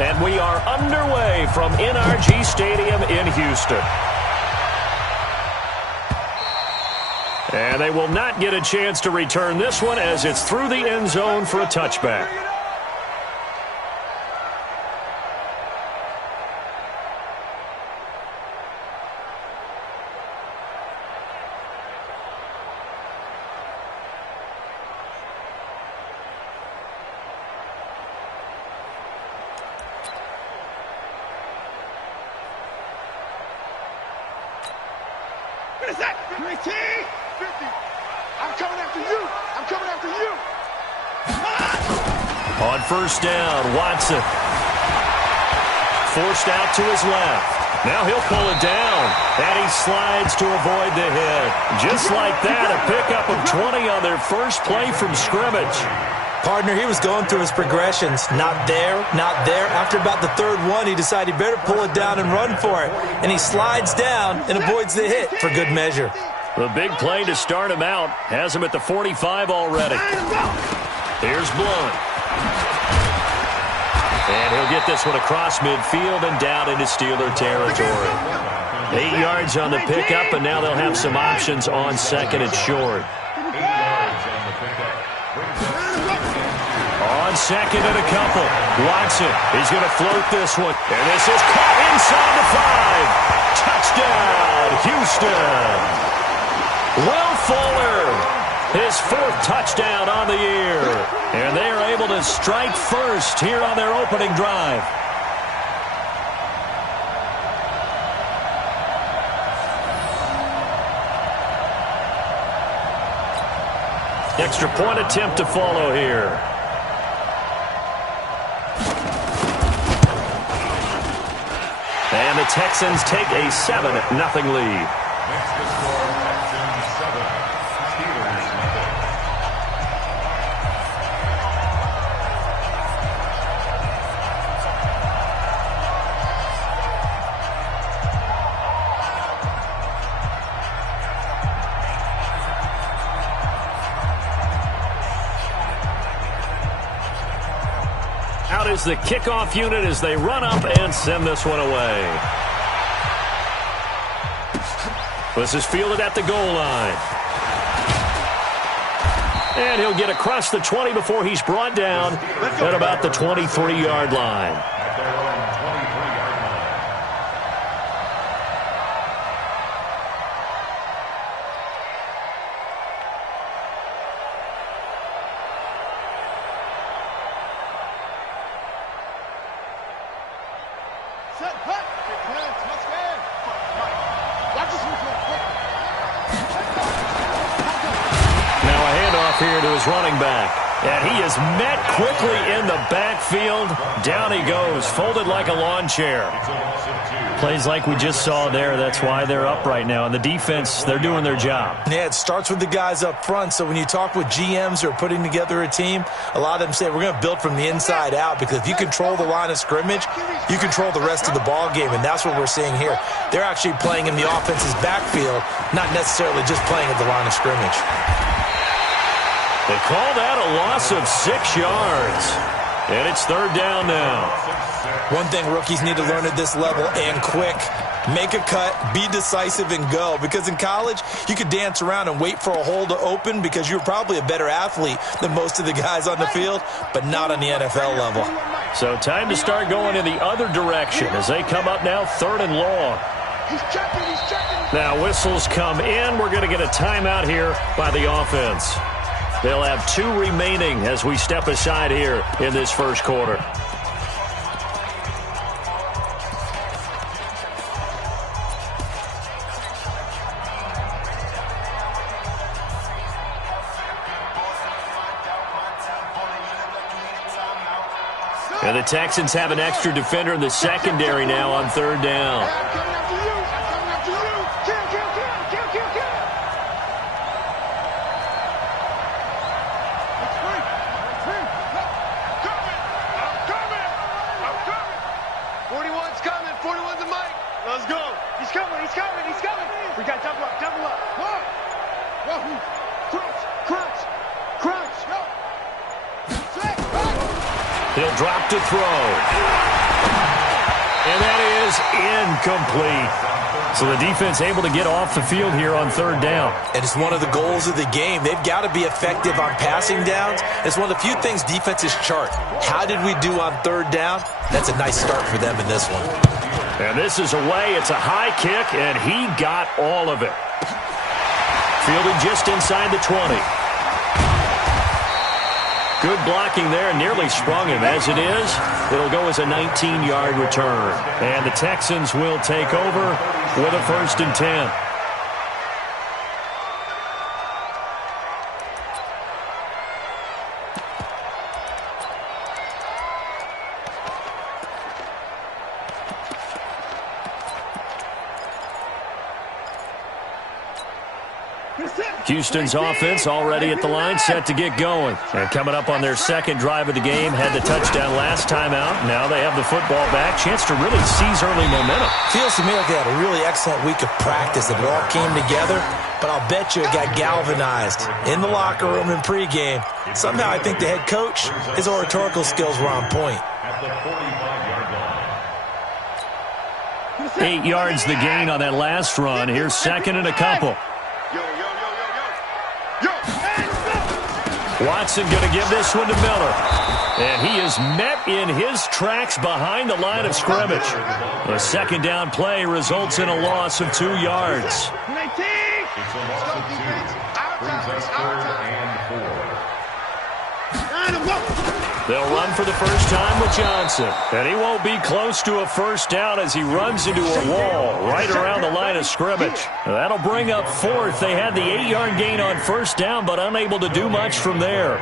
And we are underway from NRG Stadium in Houston. And they will not get a chance to return this one as it's through the end zone for a touchback. What is that? 50. I'm coming after you. I'm coming after you. On first down, Watson. Forced out to his left. Now he'll pull it down. And he slides to avoid the hit. Just like that, a pickup of 20 on their first play from scrimmage. Partner, he was going through his progressions. Not there, not there. After about the third one, he decided he better pull it down and run for it. And he slides down and avoids the hit for good measure. The big play to start him out has him at the 45 already. Here's Blunt. And he'll get this one across midfield and down into Steeler territory. 8 yards on the pickup, and now they'll have some options on second and short. On second and a couple. Watson, he's going to float this one. And this is caught inside the 5. Touchdown, Houston. Will Fuller, his 4th touchdown on the year. And they are able to strike first here on their opening drive. Extra point attempt to follow here. And the Texans take a 7-0 lead. Next to score, Texans 7, Steelers 0. Out is the kickoff unit as they run up and send this one away. This is fielded at the goal line. And he'll get across the 20 before he's brought down at about the 23-yard line. At their own 23-yard line. Set, hut. Let's go. Watch this move. Now a handoff here to his running back. And he is met quickly in the backfield. Down he goes, folded like a lawn chair. Plays like we just saw there. That's why they're up right now. And the defense, they're doing their job. Yeah, it starts with the guys up front. So when you talk with GMs who are putting together a team, a lot of them say we're going to build from the inside out, because if you control the line of scrimmage, you control the rest of the ball game, and that's what we're seeing here. They're actually playing in the offense's backfield, not necessarily just playing at the line of scrimmage. They call that a loss of 6 yards. And it's third down now. One thing rookies need to learn at this level, and quick: make a cut, be decisive, and go. Because in college, you could dance around and wait for a hole to open because you're probably a better athlete than most of the guys on the field, but not on the NFL level. So time to start going in the other direction as they come up now third and long. He's checking. Now whistles come in. We're going to get a timeout here by the offense. They'll have 2 remaining as we step aside here in this first quarter. And the Texans have an extra defender in the secondary now on third down. He'll drop to throw. And that is incomplete. So the defense able to get off the field here on third down. And it's one of the goals of the game. They've got to be effective on passing downs. It's one of the few things defenses chart. How did we do on third down? That's a nice start for them in this one. And this is away. It's a high kick, and he got all of it. Fielded just inside the 20. Good blocking there, nearly sprung him. As it is, it'll go as a 19-yard return. And the Texans will take over with a 1st and 10. Houston's offense already at the line, set to get going. And coming up on their second drive of the game, had the touchdown last time out. Now they have the football back. Chance to really seize early momentum. Feels to me like they had a really excellent week of practice and it all came together. But I'll bet you it got galvanized in the locker room in pregame. Somehow I think the head coach, his oratorical skills were on point. 8 yards the gain on that last run. Here's 2nd and a couple. Watson going to give this one to Miller. And he is met in his tracks behind the line of scrimmage. The 2nd down play results in a loss of 2 yards. It's a loss of 2. Brings us 3rd and 4. They'll run for the first time with Johnson. And he won't be close to a first down as he runs into a wall right around the line of scrimmage. That'll bring up 4th. They had the 8-yard gain on first down, but unable to do much from there.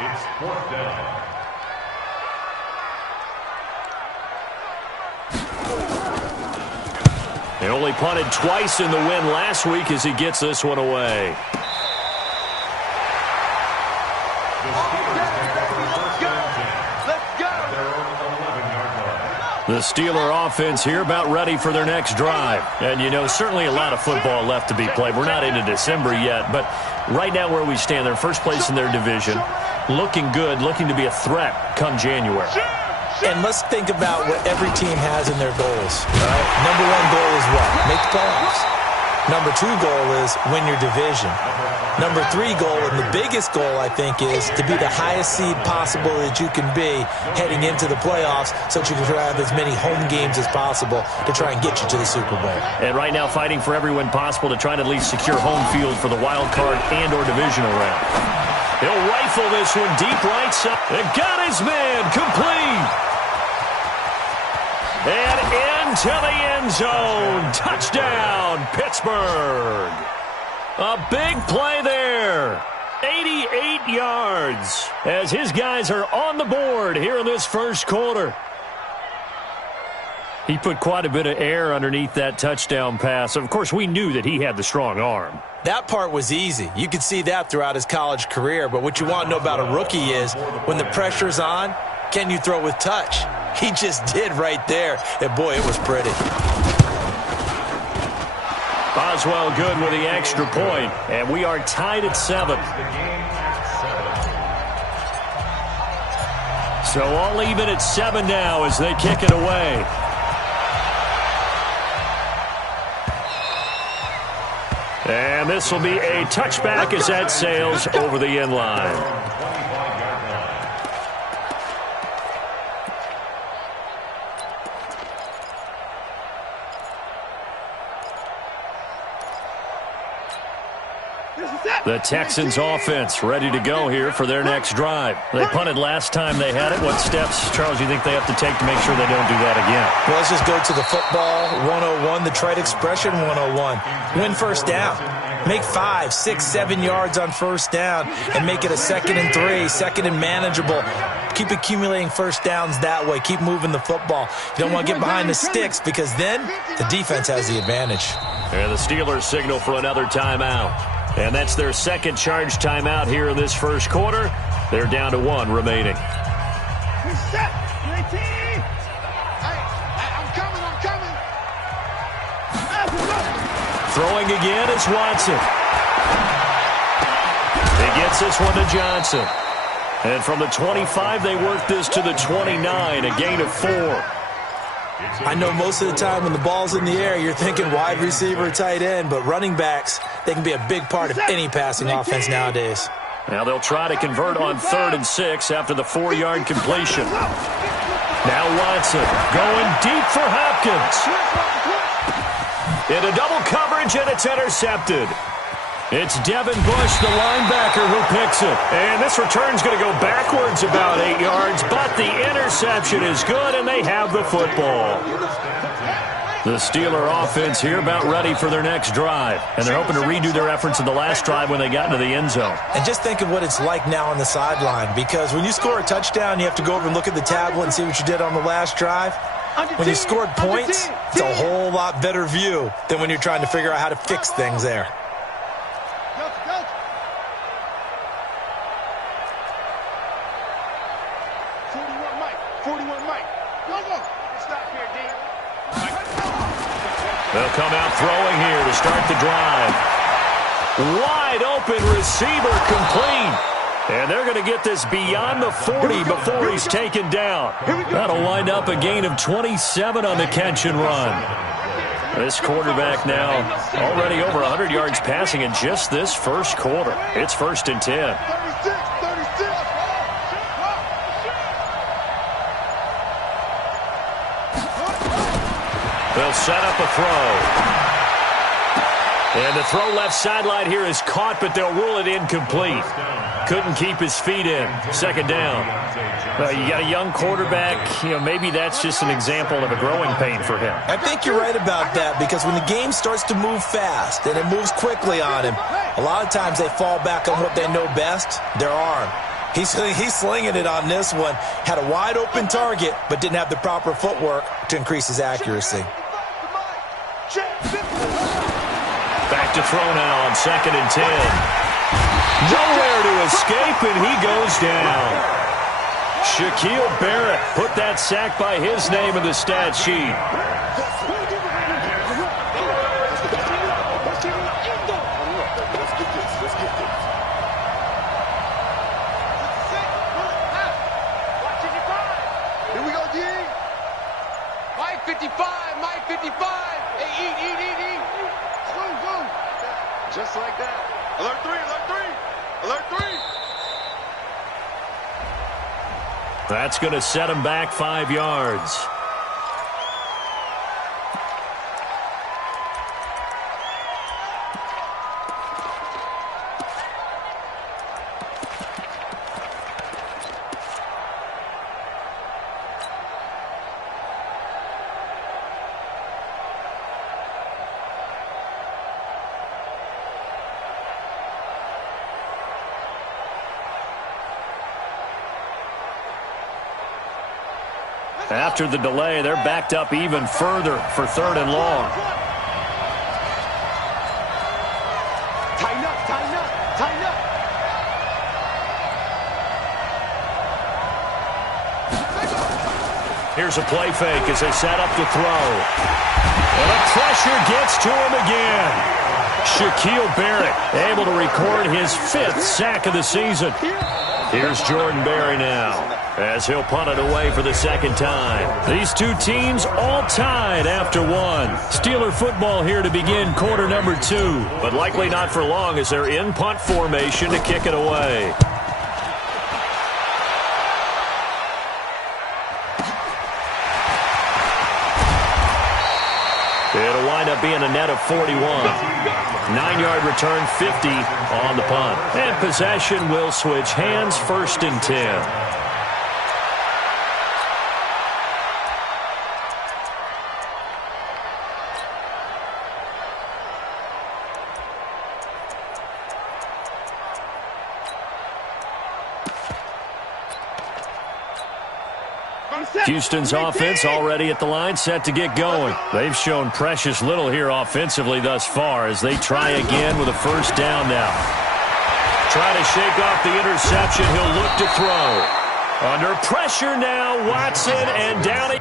It's 4th down. He only punted twice in the win last week as he gets this one away. The Steeler offense here about ready for their next drive. And, you know, certainly a lot of football left to be played. We're not into December yet, but right now where we stand, they're first place in their division. Looking good, looking to be a threat come January. And let's think about what every team has in their goals. All right? Number 1 goal is what? Make the playoffs. Number 2 goal is win your division. Number 3 goal, and the biggest goal, I think, is to be the highest seed possible that you can be heading into the playoffs so that you can try to have as many home games as possible to try and get you to the Super Bowl. And right now fighting for every win possible to try and at least secure home field for the wild card and or divisional round. He'll rifle this one deep right side. And got his man complete. And into the end zone. Touchdown, Pittsburgh. A big play there. 88 yards as his guys are on the board here in this first quarter. He put quite a bit of air underneath that touchdown pass. Of course, we knew that he had the strong arm. That part was easy. You could see that throughout his college career. But what you want to know about a rookie is when the pressure's on, can you throw with touch? He just did right there. And, boy, it was pretty. Boswell good with the extra point. And we are tied at 7. So all even at 7 now as they kick it away. And this will be a touchback as that sails over the end line. The Texans offense ready to go here for their next drive. They punted last time they had it. What steps, Charles, do you think they have to take to make sure they don't do that again? Well, let's just go to the football 101, the trite expression 101. Win first down. Make 5, 6, 7 yards on first down and make it a 2nd and 3, 2nd and manageable. Keep accumulating first downs that way. Keep moving the football. You don't want to get behind the sticks because then the defense has the advantage. And the Steelers signal for another timeout. And that's their second charge timeout here in this first quarter. They're down to 1 remaining. Throwing again is Watson. He gets this one to Johnson. And from the 25, they work this to the 29, a gain of 4. I know most of the time when the ball's in the air, you're thinking wide receiver, tight end, but running backs, they can be a big part of any passing offense nowadays. Now they'll try to convert on 3rd and 6 after the 4-yard completion. Now Watson going deep for Hopkins. Into double coverage, and it's intercepted. It's Devin Bush, the linebacker, who picks it. And this return's going to go backwards about 8 yards, but the interception is good, and they have the football. The Steeler offense here about ready for their next drive, and they're hoping to redo their efforts in the last drive when they got into the end zone. And just think of what it's like now on the sideline, because when you score a touchdown, you have to go over and look at the tablet and see what you did on the last drive. When you scored points, it's a whole lot better view than when you're trying to figure out how to fix things there. They'll come out throwing here to start the drive. Wide open receiver complete. And they're going to get this beyond the 40 before he's taken down. That'll wind up a gain of 27 on the catch and run. This quarterback now already over 100 yards passing in just this first quarter. It's 1st and 10. They'll set up a throw. And the throw left sideline here is caught, but they'll rule it incomplete. Couldn't keep his feet in. 2nd down. You got a young quarterback. Maybe that's just an example of a growing pain for him. I think you're right about that, because when the game starts to move fast and it moves quickly on him, a lot of times they fall back on what they know best, their arm. He's slinging it on this one. Had a wide open target, but didn't have the proper footwork to increase his accuracy. Back to throw now on 2nd and 10. Nowhere to escape, and he goes down. Shaquille Barrett put that sack by his name in the stat sheet. Here we go, D. Mike 55, Mike 55. Hey, eat. Boom. Just like that. Alert 3, alert 3. That's going to set him back 5 yards. After the delay, they're backed up even further for 3rd and long. Tighten up. Here's a play fake as they set up to throw. And the pressure gets to him again. Shaquille Barrett able to record his 5th sack of the season. Here's Jordan Berry now, as he'll punt it away for the 2nd time. These two teams all tied after one. Steeler football here to begin quarter number 2, but likely not for long as they're in punt formation to kick it away. It'll wind up being a net of 41. 9-yard return, 50 on the punt. And possession will switch hands, 1st and 10. Houston's offense already at the line, set to get going. They've shown precious little here offensively thus far as they try again with a 1st down now. Try to shake off the interception. He'll look to throw. Under pressure now, Watson, and down.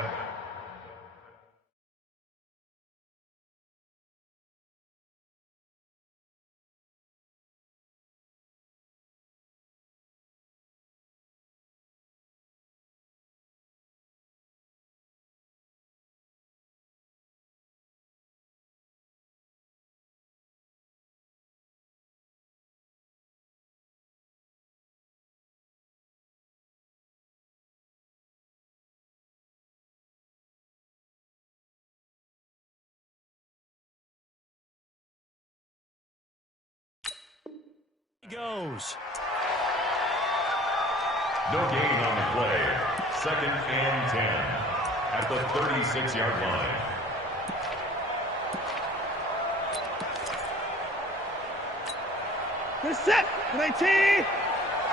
Goes. No gain on the play. 2nd and 10 at the 36-yard line. Good set. 19. I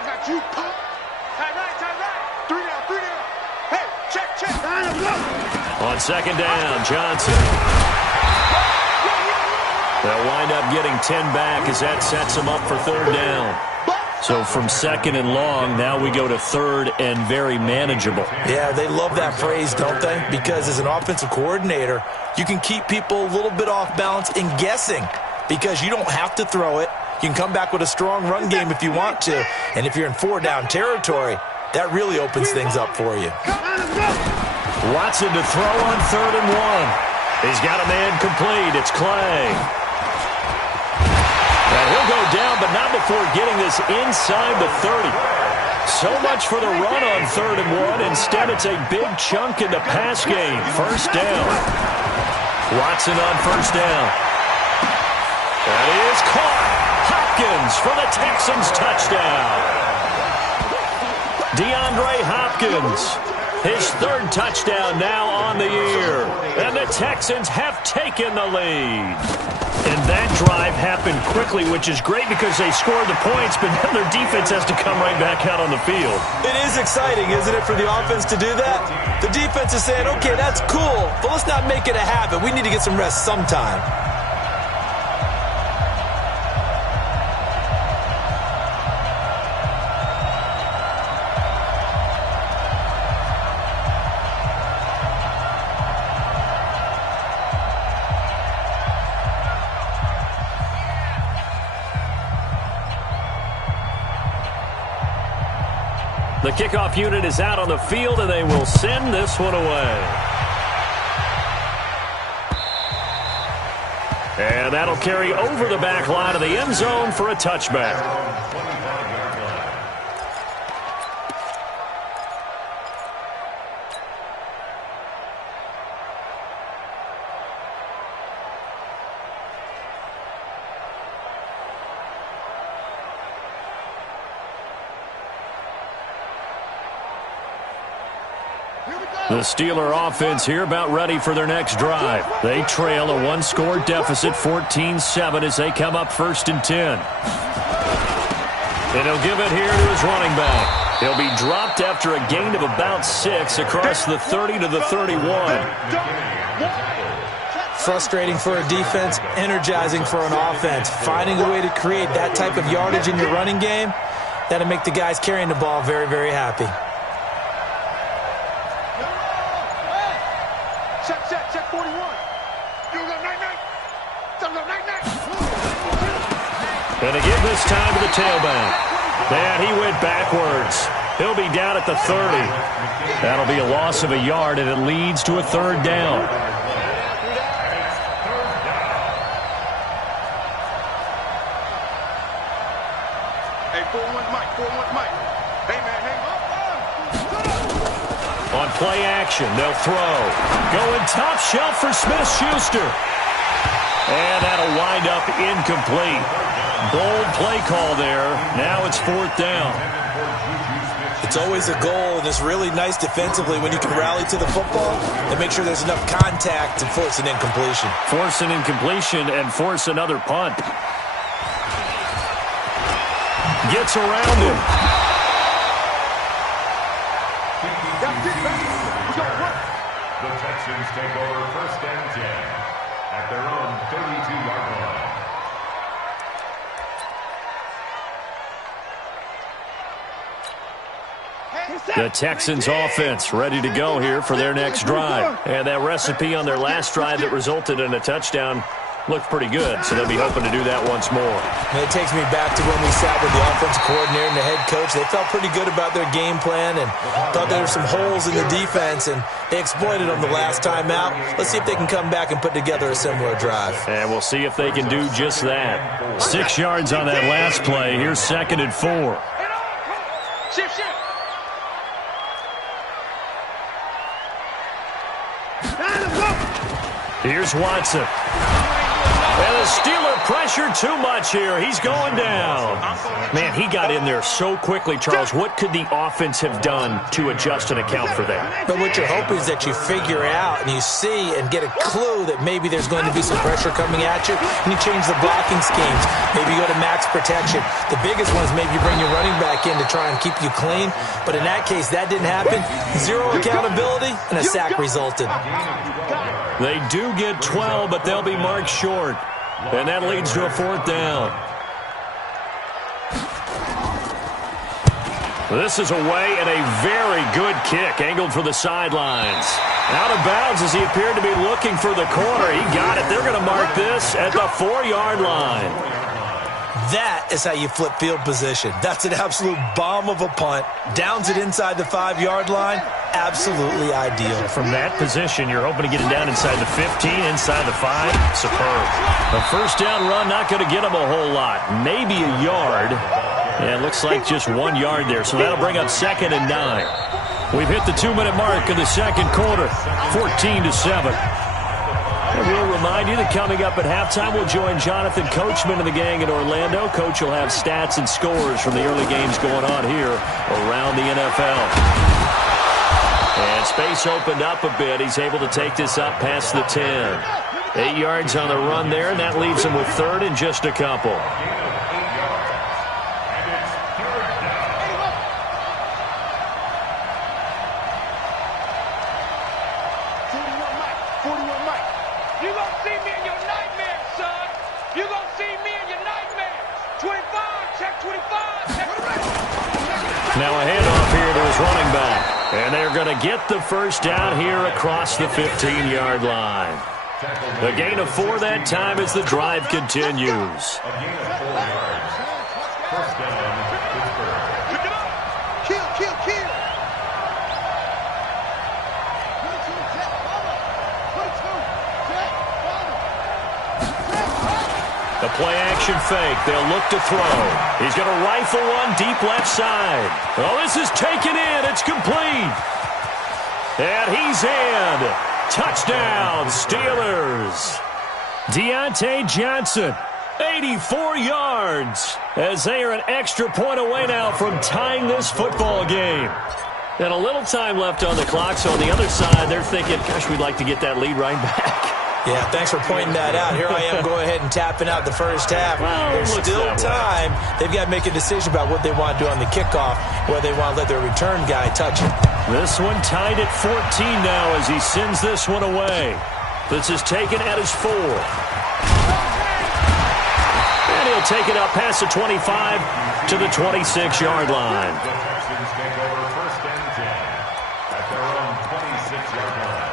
got you, pop. Tight right. 3 down. Hey, check. Line up, go. On 2nd down, Johnson. They'll wind up getting 10 back as that sets them up for 3rd down. So from 2nd and long, now we go to 3rd and very manageable. Yeah, they love that phrase, don't they? Because as an offensive coordinator, you can keep people a little bit off balance in guessing because you don't have to throw it. You can come back with a strong run game if you want to. And if you're in 4-down territory, that really opens things up for you. Watson to throw on 3rd and 1. He's got a man complete. It's Clay. And he'll go down, but not before getting this inside the 30. So much for the run on 3rd and 1. Instead, it's a big chunk in the pass game. 1st down. Watson on 1st down. That is caught. Hopkins for the Texans touchdown. DeAndre Hopkins, his 3rd touchdown now on the year. And the Texans have taken the lead. And that drive happened quickly, which is great because they scored the points, but now their defense has to come right back out on the field. It is exciting, isn't it, for the offense to do that? The defense is saying, okay, that's cool, but let's not make it a habit. We need to get some rest sometime. The kickoff unit is out on the field, and they will send this one away. And that'll carry over the back line of the end zone for a touchback. The Steeler offense here about ready for their next drive. They trail a 1-score deficit, 14-7, as they come up 1st and 10. And he'll give it here to his running back. He'll be dropped after a gain of about 6 across the 30 to the 31. Frustrating for a defense, energizing for an offense. Finding a way to create that type of yardage in your running game, that'll make the guys carrying the ball very, very happy. Check 41. You go night. And again this time to the tailback. And he went backwards. He'll be down at the 30. That'll be a loss of a yard, and it leads to a 3rd down. Hey, 4-1 Mike. Hey, man, hang up. On play action, they'll throw. Going top shelf for Smith-Schuster. And that'll wind up incomplete. Bold play call there. Now it's 4th down. It's always a goal, and it's really nice defensively when you can rally to the football and make sure there's enough contact to force an incompletion. Force an incompletion and force another punt. Gets around him. The Texans take over 1st and 10 at their own 32-yard line. The Texans offense ready to go here for their next drive. And that recipe on their last drive that resulted in a touchdown looked pretty good, so they'll be hoping to do that once more. And it takes me back to when we sat with the offensive coordinator and the head coach. They felt pretty good about their game plan and thought there were some holes in the defense, and they exploited them the last time out. Let's see if they can come back and put together a similar drive. And we'll see if they can do just that. 6 yards on that last play. Here's 2nd and 4. Shift. Here's Watson. And the Steeler pressure too much here. He's going down. Man, he got in there so quickly, Charles. What could the offense have done to adjust and account for that? But what you're hoping is that you figure out and you see and get a clue that maybe there's going to be some pressure coming at you, and you change the blocking schemes. Maybe you go to max protection. The biggest one is maybe you bring your running back in to try and keep you clean. But in that case, that didn't happen. Zero accountability, and a sack resulted. They do get 12, but they'll be marked short. And that leads to a 4th down. This is away and a very good kick, angled for the sidelines. Out of bounds as he appeared to be looking for the corner. He got it. They're going to mark this at the 4-yard line. That is how you flip field position. That's an absolute bomb of a punt. Downs it inside the 5-yard line. Absolutely ideal. From that position, you're hoping to get it down inside the 15, inside the 5. Superb. A 1st down run, not going to get him a whole lot. Maybe a yard. Yeah, it looks like just 1 yard there. So that'll bring up 2nd and 9. We've hit the 2-minute mark of the 2nd quarter. 14-7. And we'll remind you that coming up at halftime, we'll join Jonathan Coachman and the gang in Orlando. Coach will have stats and scores from the early games going on here around the NFL. And space opened up a bit. He's able to take this up past the 10. 8 yards on the run there, and that leaves him with 3rd and just a couple. Now a handoff here to his running back. And they're going to get the 1st down here across the 15-yard line. A gain of 4 that time as the drive continues. A gain of 4 yards. 1st down, Pittsburgh. Pick it up. Kill. The play-action fake. They'll look to throw. He's going to rifle one deep left side. Oh, this is taken in. It's complete. And he's in. Touchdown, Steelers. Deontay Johnson, 84 yards, as they are an extra point away now from tying this football game. And a little time left on the clock, so on the other side, they're thinking, gosh, we'd like to get that lead right back. Yeah, thanks for pointing that out. Here I am going ahead and tapping out the 1st half. Well, There's still time. They've got to make a decision about what they want to do on the kickoff, whether they want to let their return guy touch it. This one tied at 14 now as he sends this one away. This is taken at his 4. And he'll take it up past the 25 to the 26-yard line. The Texans take over 1st and 10 at their own 26-yard line.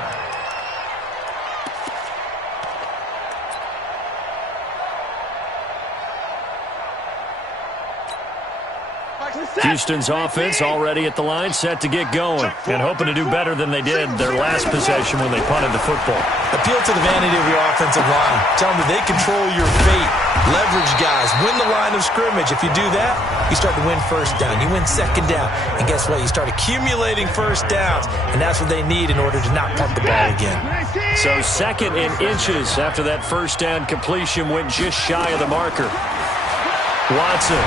Houston's offense already at the line, set to get going, and hoping to do better than they did their last possession when they punted the football. Appeal to the vanity of your offensive line. Tell them that they control your fate. Leverage guys. Win the line of scrimmage. If you do that, you start to win 1st down. You win 2nd down. And guess what? You start accumulating 1st downs, and that's what they need in order to not punt the ball again. So 2nd and inches after that 1st down completion went just shy of the marker. Watson.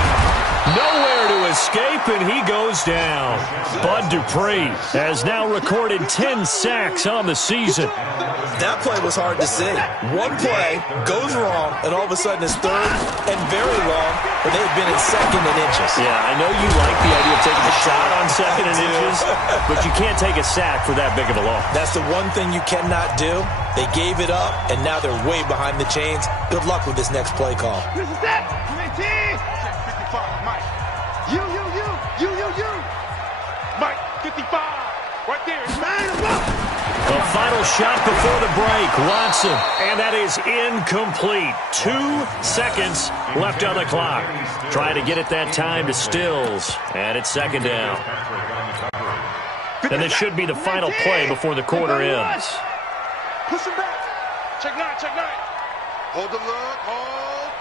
Nowhere to escape, and he goes down. Bud Dupree has now recorded 10 sacks on the season. That play was hard to see. One play goes wrong, and all of a sudden it's 3rd and very long, but they had been in 2nd and inches. Yeah, I know you like the idea of taking a shot on 2nd and inches, but you can't take a sack for that big of a loss. That's the one thing you cannot do. They gave it up, and now they're way behind the chains. Good luck with this next play call. This is that. 55, Mike. You. Mike, 55. Right there. The final shot before the break, Watson, and that is incomplete. 2 seconds left on the clock. Trying to get it that time to Stills, and it's 2nd down. And this should be the final play before the quarter ends. Push him back. Check 9. Hold the look. Hold.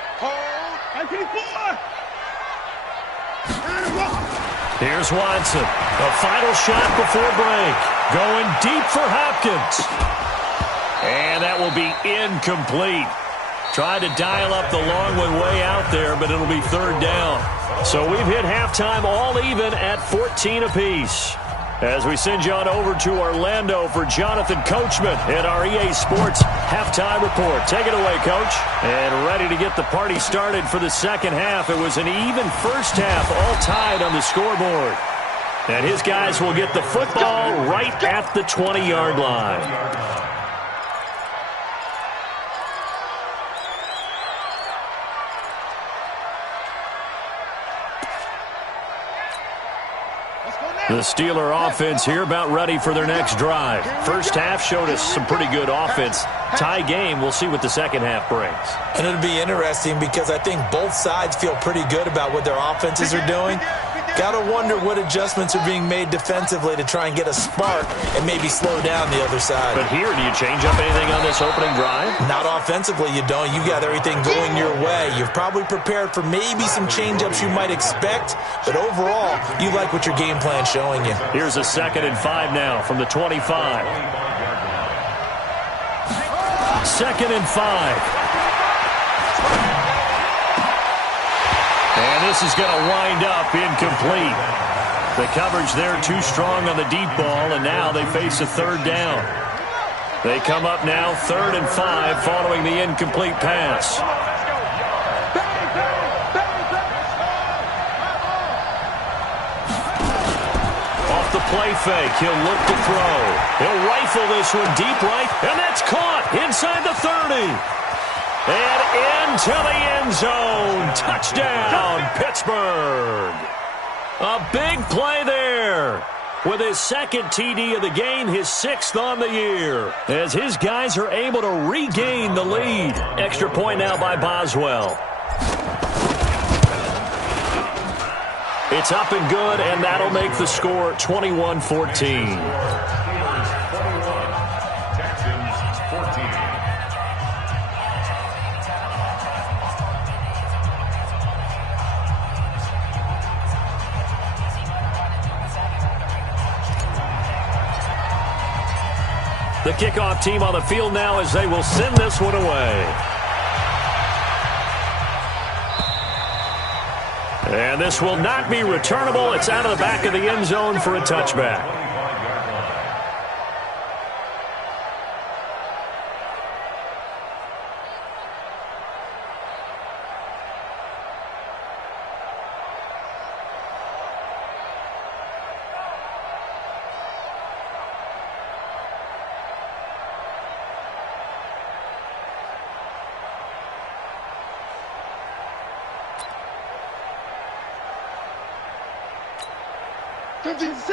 54. Here's Watson. The final shot before break. Going deep for Hopkins. And that will be incomplete. Tried to dial up the long one way out there, but it'll be third down. So we've hit halftime all even at 14 apiece. As we send you on over to Orlando for Jonathan Coachman in our EA Sports halftime report. Take it away, Coach. And ready to get the party started for the second half. It was an even first half, all tied on the scoreboard. And his guys will get the football right at the 20-yard line. The Steeler offense here about ready for their next drive. First half showed us some pretty good offense. Tie game, we'll see what the second half brings. And it'll be interesting because I think both sides feel pretty good about what their offenses are doing. Got to wonder what adjustments are being made defensively to try and get a spark and maybe slow down the other side. But here, do you change up anything on this opening drive? Not offensively, you don't. You got everything going your way. You've probably prepared for maybe some change-ups you might expect, but overall, you like what your game plan's showing you. Here's a 2nd and 5 now from the 25. 2nd and 5. And this is going to wind up incomplete. The coverage there too strong on the deep ball, and now they face a third down. They come up now 3rd and 5 following the incomplete pass. Off the play fake, he'll look to throw. He'll rifle this one deep right, and that's caught inside the 30. And into the end zone. Touchdown, Pittsburgh. A big play there. With his 2nd TD of the game, his 6th on the year. As his guys are able to regain the lead. Extra point now by Boswell. It's up and good, and that'll make the score 21-14. The kickoff team on the field now as they will send this one away. And this will not be returnable. It's out of the back of the end zone for a touchback.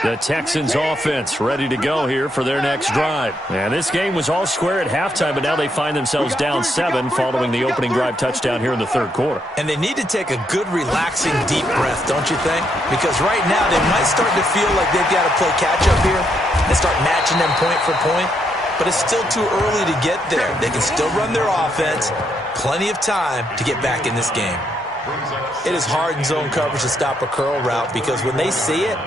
The Texans offense ready to go here for their next drive. And this game was all square at halftime, but now they find themselves down 7 following the opening drive touchdown here in the 3rd quarter. And they need to take a good, relaxing, deep breath, don't you think? Because right now they might start to feel like they've got to play catch-up here and start matching them point for point. But it's still too early to get there. They can still run their offense. Plenty of time to get back in this game. It is hard in zone coverage to stop a curl route because when they see it,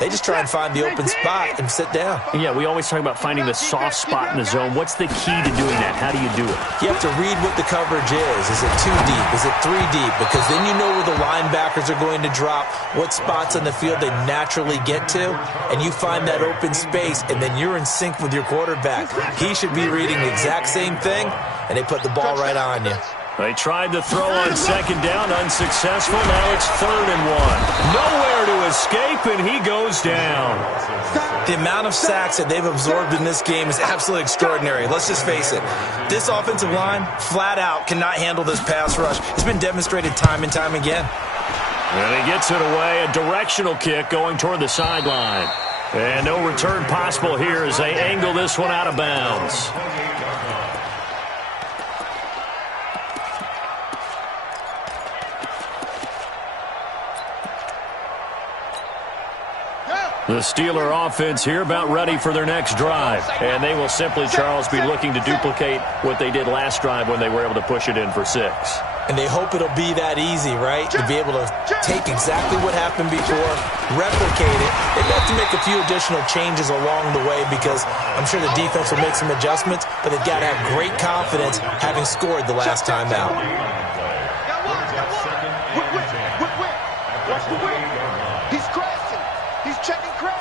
they just try and find the open spot and sit down. Yeah, we always talk about finding the soft spot in the zone. What's the key to doing that? How do you do it? You have to read what the coverage is. Is it 2 deep? Is it 3 deep? Because then you know where the linebackers are going to drop, what spots on the field they naturally get to, and you find that open space, and then you're in sync with your quarterback. He should be reading the exact same thing, and they put the ball right on you. They tried to throw on 2nd down, unsuccessful. Now it's 3rd and 1. Nowhere to escape, and he goes down. The amount of sacks that they've absorbed in this game is absolutely extraordinary. Let's just face it. This offensive line, flat out, cannot handle this pass rush. It's been demonstrated time and time again. And he gets it away. A directional kick going toward the sideline. And no return possible here as they angle this one out of bounds. The Steeler offense here about ready for their next drive. And they will simply, Charles, be looking to duplicate what they did last drive when they were able to push it in for 6. And they hope it'll be that easy, right? To be able to take exactly what happened before, replicate it. They'd have to make a few additional changes along the way because I'm sure the defense will make some adjustments, but they've got to have great confidence having scored the last time out. Watch the win. He's crashing. He's checking crash.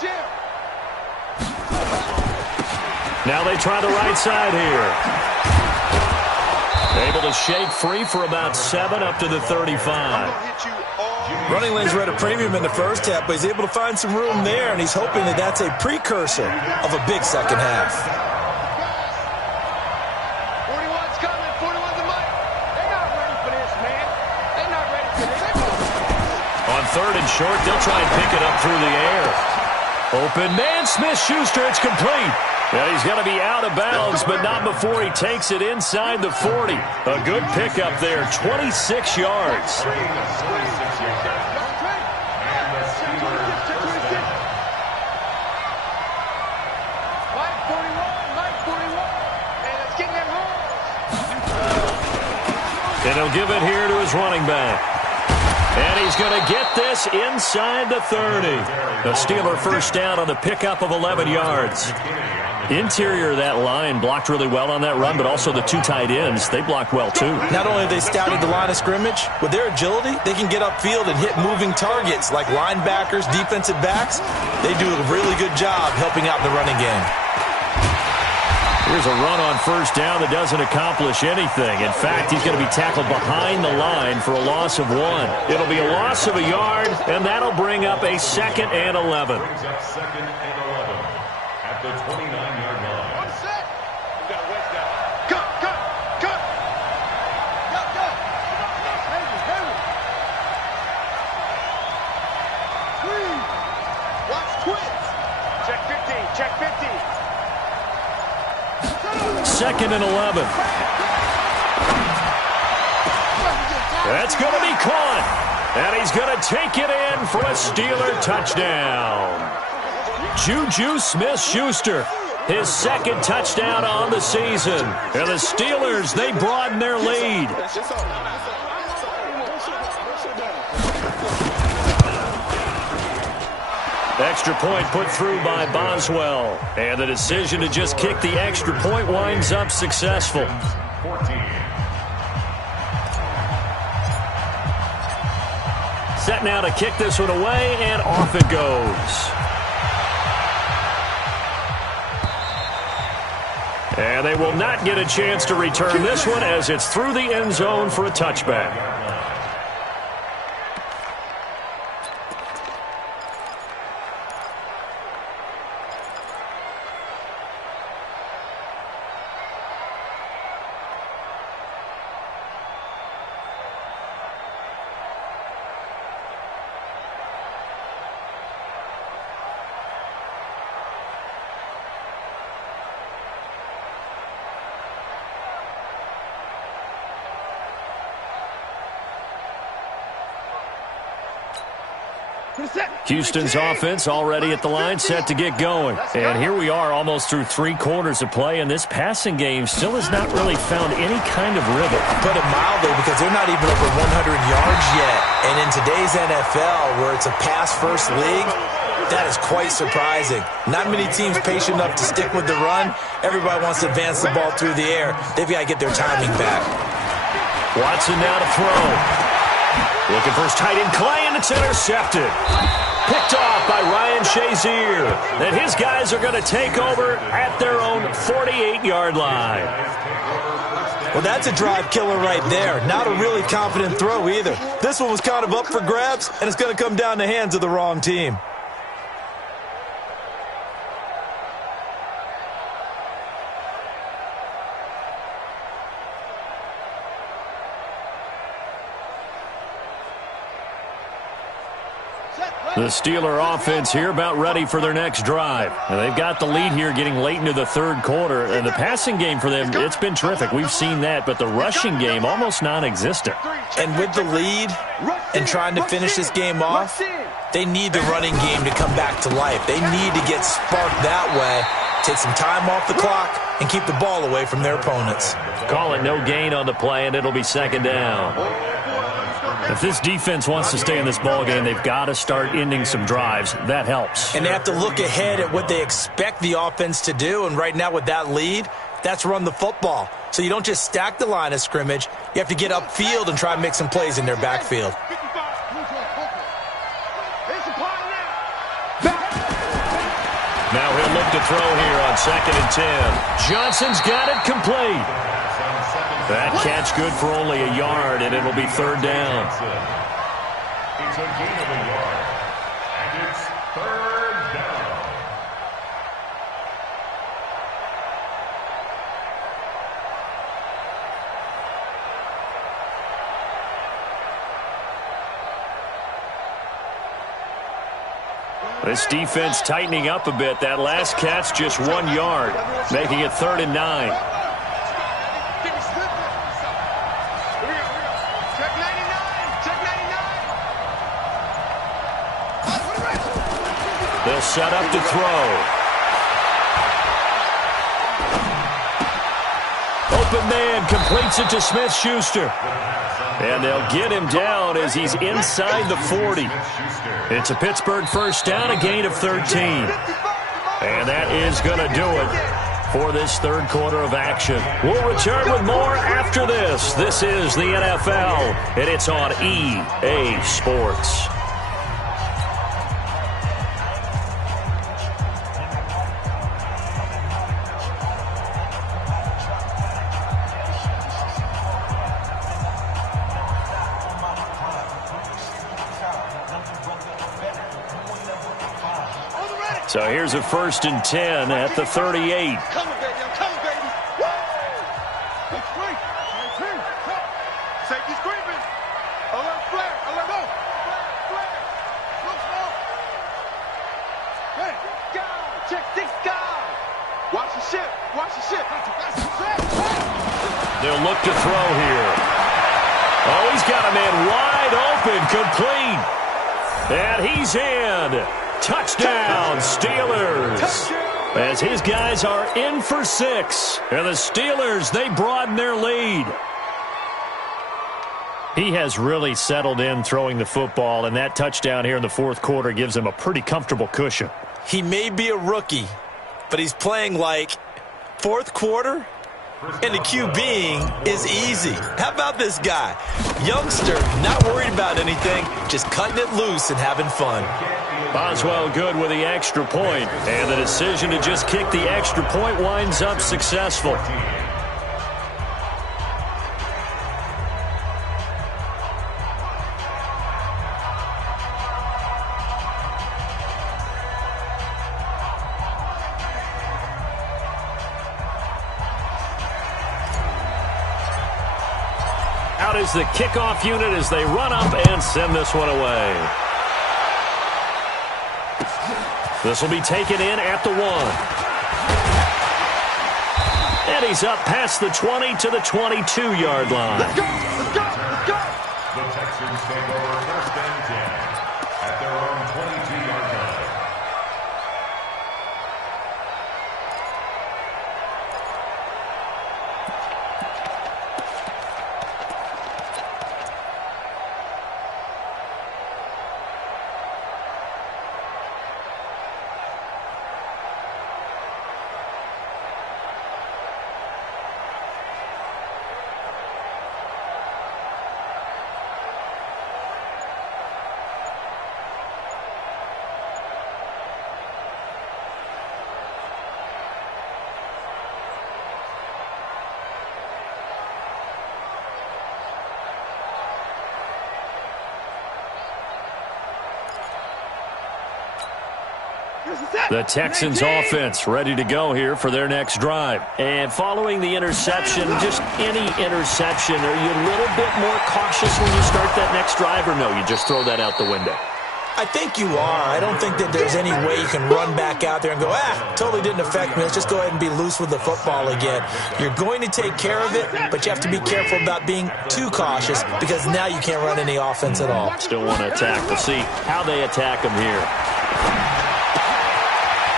Jim. Now they try the right side here. Able to shake free for about 7 up to the 35. Running lanes were at a premium in the first half, but he's able to find some room there, and he's hoping that that's a precursor of a big second half. 41's coming. 41's the mic. They're not ready for this, man. They're not ready for this. On 3rd and short, they'll try and pick it up through the air. Open man, Smith-Schuster, it's complete. Yeah, he's going to be out of bounds, but not before he takes it inside the 40. A good pickup there, 26 yards. And he'll give it here to his running back. And he's going to get this inside the 30. The Steeler first down on the pickup of 11 yards. Interior of that line blocked really well on that run, but also the 2 tight ends, they blocked well too. Not only have they scouted the line of scrimmage, with their agility, they can get upfield and hit moving targets like linebackers, defensive backs. They do a really good job helping out in the running game. Here's a run on first down that doesn't accomplish anything. In fact, he's going to be tackled behind the line for a loss of 1. It'll be a loss of a yard, and that'll bring up a 2nd and 11. Brings up 2nd and 11 at the 29-yard line. Watch twins. Check 15. Check 15. 2nd and 11. That's going to be caught. And he's going to take it in for a Steeler touchdown. Juju Smith-Schuster, his 2nd touchdown on the season. And the Steelers, they broaden their lead. Extra point put through by Boswell. And the decision to just kick the extra point winds up successful. 14. Set now to kick this one away, and off it goes. And they will not get a chance to return this one as it's through the end zone for a touchback. Houston's offense already at the line, set to get going. And here we are almost through 3 quarters of play, and this passing game still has not really found any kind of rhythm. Put it mildly, because they're not even over 100 yards yet. And in today's NFL, where it's a pass-first league, that is quite surprising. Not many teams patient enough to stick with the run. Everybody wants to advance the ball through the air. They've got to get their timing back. Watson now to throw. Looking for his tight end, Clay, and it's intercepted. Picked off by Ryan Shazier. And his guys are going to take over at their own 48-yard line. Well, that's a drive killer right there. Not a really confident throw either. This one was kind of up for grabs, and it's going to come down the hands of the wrong team. Set, The Steeler offense here about ready for their next drive. And they've got the lead here getting late into the third quarter. And the passing game for them, it's been terrific. We've seen that. But the rushing game, almost non-existent. And with the lead and trying to finish this game off, they need the running game to come back to life. They need to get sparked that way, take some time off the clock, and keep the ball away from their opponents. Call it no gain on the play, and it'll be second down. If this defense wants to stay in this ballgame, they've got to start ending some drives. That helps. And they have to look ahead at what they expect the offense to do. And right now with that lead, that's run the football. So you don't just stack the line of scrimmage. You have to get upfield and try and make some plays in their backfield. Now he'll look to throw here on 2nd and 10. Johnson's got it complete. That catch good for only a yard, and it'll be third down. It's a gain of a yard, and it's third down. This defense tightening up a bit. That last catch just 1 yard, making it 3rd and 9. They'll set up to throw. Open man completes it to Smith-Schuster. And they'll get him down as he's inside the 40. It's a Pittsburgh first down, a gain of 13. And that is going to do it for this third quarter of action. We'll return with more after this. This is the NFL, and it's on EA Sports. So here's a 1st and 10 at the 38. Coming, baby. I'm coming, baby. Woo! Big screen. Safety screaming. Alert flare. Alert go. Flare. Look slow. Hey, guy. Check 6 guys. Watch the ship. Watch the ship. They'll look to throw here. Oh, he's got a man wide open, complete. And he's in. Touchdown, Steelers. As his guys are in for 6. And the Steelers, they broaden their lead. He has really settled in throwing the football, and that touchdown here in the fourth quarter gives him a pretty comfortable cushion. He may be a rookie, but he's playing like fourth quarter, and the QBing is easy. How about this guy? Youngster, not worried about anything, just cutting it loose and having fun. Boswell good with the extra point, and the decision to just kick the extra point winds up successful. Out is the kickoff unit as they run up and send this one away. This will be taken in at the 1. And he's up past the 20 to the 22-yard line. Let's go. Let's go. Let's go. The Texans take over 1st and 10 at their own 22-yard line. The Texans offense ready to go here for their next drive. And following the interception, just any interception, are you a little bit more cautious when you start that next drive, or no, you just throw that out the window? I think you are. I don't think that there's any way you can run back out there and go, totally didn't affect me. Let's just go ahead and be loose with the football again. You're going to take care of it, but you have to be careful about being too cautious because now you can't run any offense at all. Still want to attack. We'll see how they attack him here.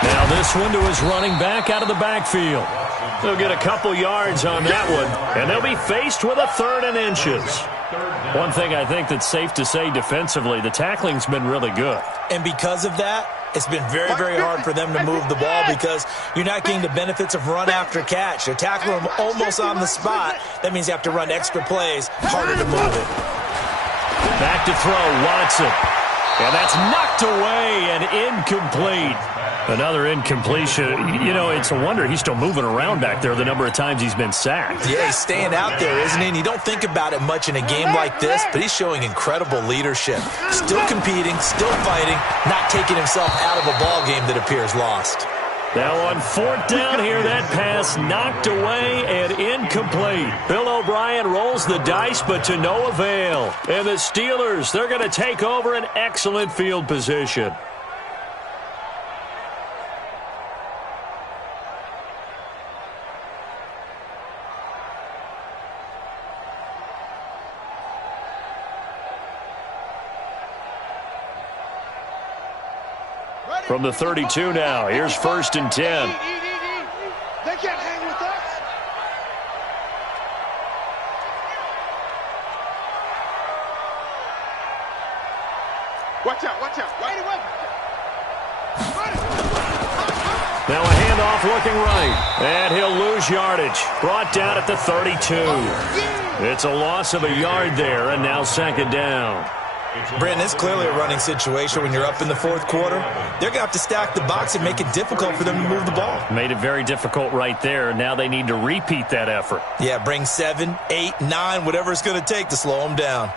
Now this one to his running back out of the backfield. They'll get a couple yards on that one, and they'll be faced with a 3rd and inches. One thing I think that's safe to say defensively, the tackling's been really good. And because of that, it's been very, very hard for them to move the ball because you're not getting the benefits of run after catch. They're tackling them almost on the spot. That means you have to run extra plays, harder to move it. Back to throw, Watson. And that's knocked away and incomplete. Another incompletion. You know, it's a wonder he's still moving around back there the number of times he's been sacked. Yeah, he's staying out there, isn't he? And you don't think about it much in a game like this, but he's showing incredible leadership. Still competing, still fighting, not taking himself out of a ball game that appears lost. Now on 4th down here, that pass knocked away and incomplete. Bill O'Brien rolls the dice, but to no avail. And the Steelers, they're going to take over an excellent field position. From the 32 now, here's 1st and 10. They can't hang with us. Watch out, watch out. Now a handoff looking right, and he'll lose yardage. Brought down at the 32. It's a loss of a yard there, and now 2nd down. Brandon, it's clearly a running situation when you're up in the 4th quarter. They're going to have to stack the box and make it difficult for them to move the ball. Made it very difficult right there. Now they need to repeat that effort. Yeah, bring 7, 8, 9, whatever it's going to take to slow them down.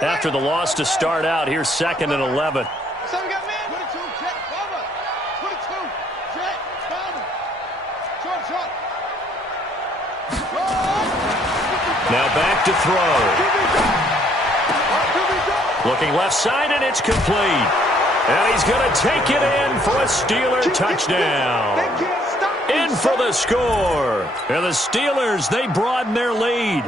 After the loss to start out, here's 2nd and 11. So we got man. 22, jet, cover. 22, jet, cover. Short. Now back to throw. Looking left side, and it's complete. And he's going to take it in for a Steeler touchdown. In for the score. And the Steelers, they broaden their lead.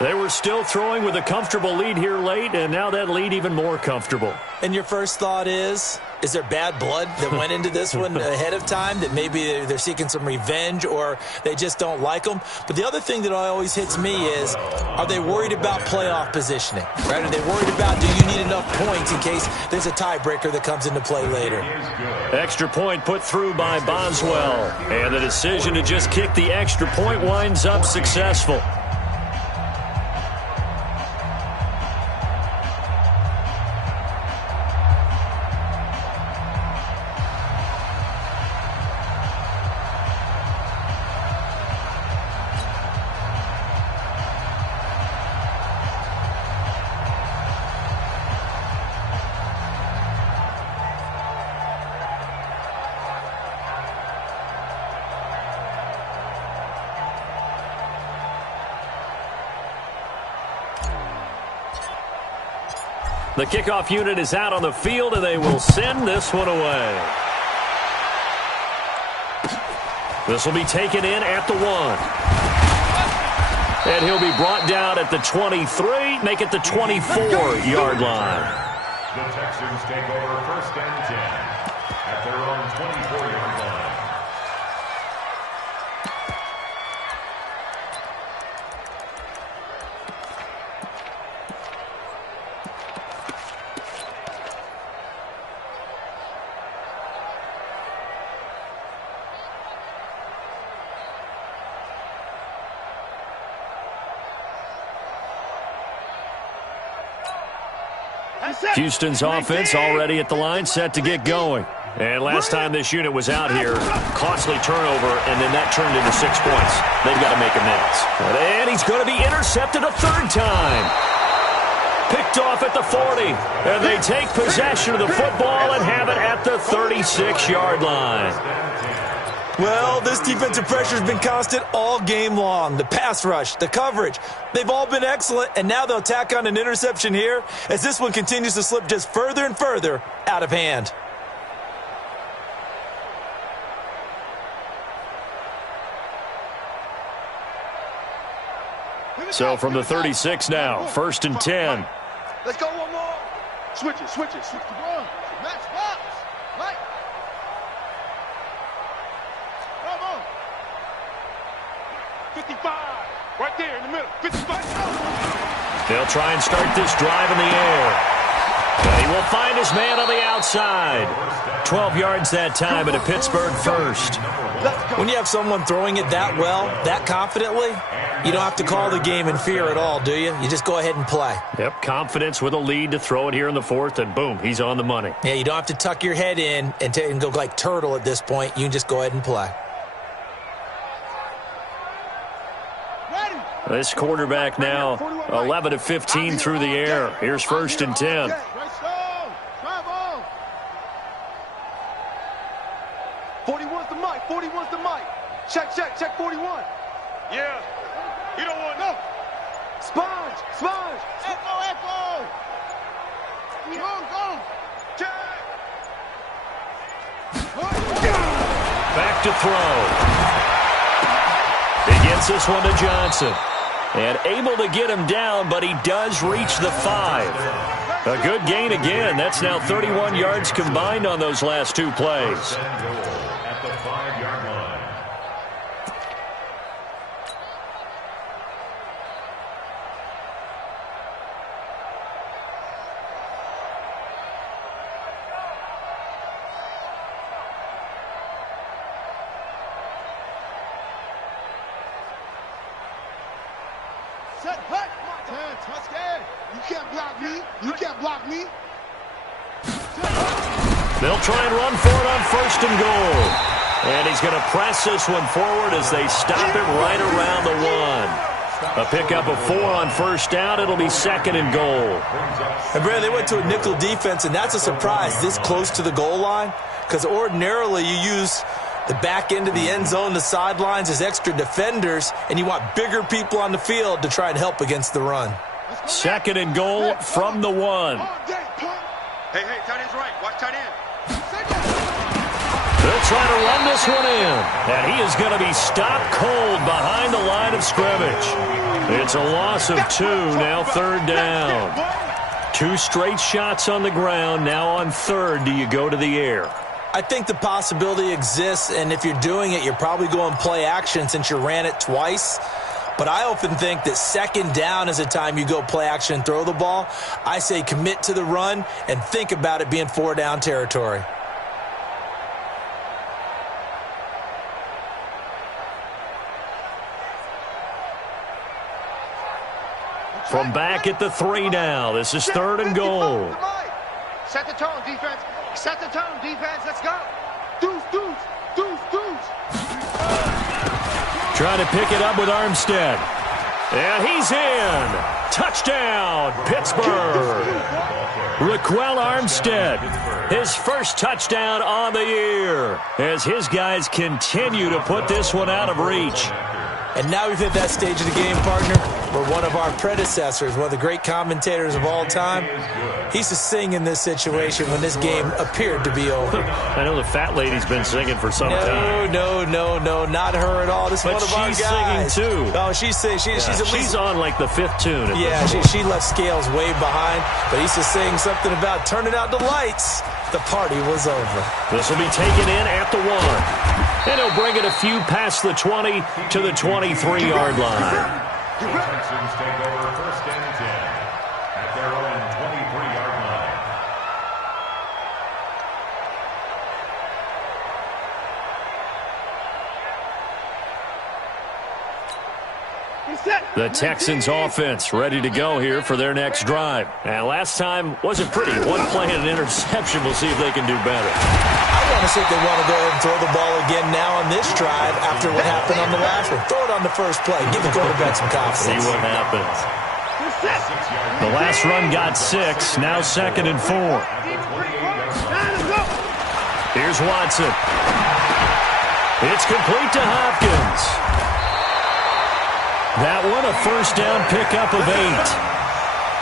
They were still throwing with a comfortable lead here late, and now that lead even more comfortable. And your first thought is there bad blood that went into this one ahead of time, that maybe they're seeking some revenge or they just don't like them? But the other thing that always hits me is, are they worried about playoff positioning? Right? Are they worried about, do you need enough points in case there's a tiebreaker that comes into play later? Extra point put through by Boswell. And the decision to just kick the extra point winds up successful. The kickoff unit is out on the field, and they will send this one away. This will be taken in at the 1. And he'll be brought down at the 23, make it the 24-yard line. The Texans take over 1st and 10 at their own 24-yard line. Houston's offense already at the line, set to get going. And last time this unit was out here, costly turnover, and then that turned into 6 points. They've got to make amends. And he's going to be intercepted a 3rd time. Picked off at the 40. And they take possession of the football and have it at the 36-yard line. Well, this defensive pressure has been constant all game long. The pass rush, the coverage, they've all been excellent, and now they'll tack on an interception here as this one continues to slip just further and further out of hand. So from the 36 now, 1st and 10. Let's go one more. Switch it. Switch the ball. Match box. Right. Come on. 55. Right there in the middle. 55. They'll try and start this drive in the air. And he will find his man on the outside. 12 yards that time at a Pittsburgh first. When you have someone throwing it that well, that confidently, you don't have to call the game in fear at all, do you? You just go ahead and play. Yep, confidence with a lead to throw it here in the 4th, and boom, he's on the money. Yeah, you don't have to tuck your head in and go like turtle at this point. You can just go ahead and play. This quarterback now 11 of 15 through the air. Here's 1st and 10. 41's the mic. 41's the mic. Check 41. Yeah. You don't want no. Sponge. Echo. Go. Check. Back to throw. He gets this one to Johnson. And able to get him down, but he does reach the 5. A good gain again. That's now 31 yards combined on those last 2 plays. At the 5-yard line. Set, hut. Touchdown. You can't block me. They'll try and run for it on 1st and goal. And he's going to press this one forward as they stop him right around the 1. A pickup of 4 on 1st down. It'll be 2nd and goal. And Brad, they went to a nickel defense, and that's a surprise this close to the goal line, because ordinarily you use the back end of the end zone, the sidelines as extra defenders, and you want bigger people on the field to try and help against the run. 2nd and goal from the 1. Hey, tight end's right. Watch tight end. They'll try to run this one in, and he is going to be stopped cold behind the line of scrimmage. It's a loss of 2, now 3rd down. 2 straight shots on the ground. Now on 3rd, do you go to the air? I think the possibility exists, and if you're doing it, you're probably going play action since you ran it twice. But I often think that 2nd down is a time you go play action and throw the ball. I say commit to the run and think about it being 4-down territory. From back at the 3 now. This is 3rd and goal. Set the tone, defense. Set the tone, defense. Let's go. Deuce. Trying to pick it up with Armstead. And he's in. Touchdown, Pittsburgh. Raquel Armstead, his first touchdown on the year as his guys continue to put this one out of reach. And now we've hit that stage of the game, partner, where one of our predecessors, one of the great commentators of all time, he used to sing in this situation when this game appeared to be over. I know the fat lady's been singing for some time. No, not her at all. This is one of our guys. But she's singing, too. Oh, she's at least... She's on, like, the 5th tune. Yeah, she left Scales way behind, but he used to sing something about turning out the lights. The party was over. This will be taken in at the 1. And he'll bring it a few past the 20 to the 23-yard line. The Texans take over 1st and 10 at their own 23-yard line. The Texans offense ready to go here for their next drive. And last time wasn't pretty. 1 play and an interception. We'll see if they can do better. I want to see if they want to go ahead and throw the ball again now on this drive after what happened on the last one. Throw it on the first play. Give the quarterback some confidence. See what happens. The last run got 6. Now 2nd and 4. Here's Watson. It's complete to Hopkins. That one, a first down pickup of 8.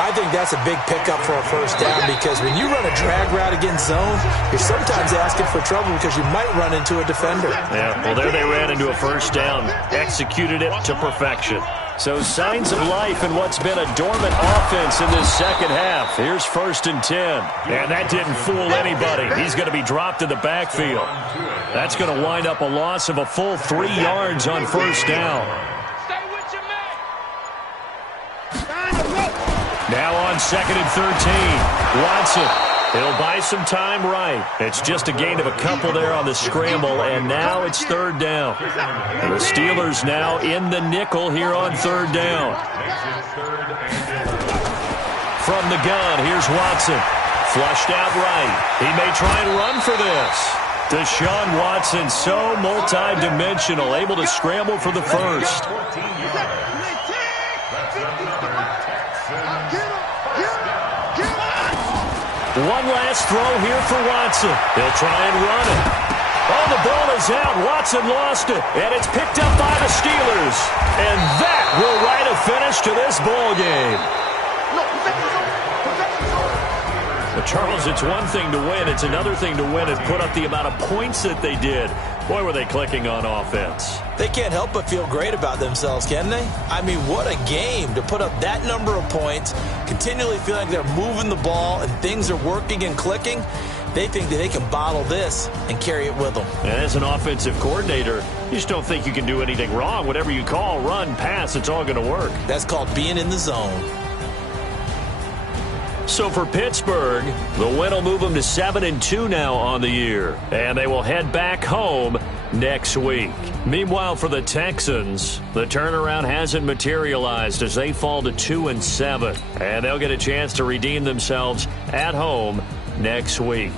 I think that's a big pickup for a first down because when you run a drag route against zone, you're sometimes asking for trouble because you might run into a defender. Yeah, well, there they ran into a first down, executed it to perfection. So signs of life in what's been a dormant offense in this second half. Here's 1st and 10. And that didn't fool anybody. He's going to be dropped in the backfield. That's going to wind up a loss of a full 3 yards on first down. Now on 2nd and 13, Watson. He'll buy some time right. It's just a gain of a couple there on the scramble, and now it's 3rd down. And the Steelers now in the nickel here on 3rd down. From the gun, here's Watson. Flushed out right. He may try and run for this. Deshaun Watson, so multi-dimensional, able to scramble for the first. One last throw here for Watson. He'll try and run it. Oh, the ball is out. Watson lost it. And it's picked up by the Steelers. And that will write a finish to this ball game. But Charles, it's one thing to win. It's another thing to win and put up the amount of points that they did. Boy, were they clicking on offense. They can't help but feel great about themselves, can they? I mean, what a game to put up that number of points, continually feeling like they're moving the ball and things are working and clicking. They think that they can bottle this and carry it with them. And as an offensive coordinator, you just don't think you can do anything wrong. Whatever you call, run, pass, it's all going to work. That's called being in the zone. So for Pittsburgh, the win will move them to 7-2 now on the year. And they will head back home next week. Meanwhile, for the Texans, the turnaround hasn't materialized as they fall to 2-7. And they'll get a chance to redeem themselves at home next week.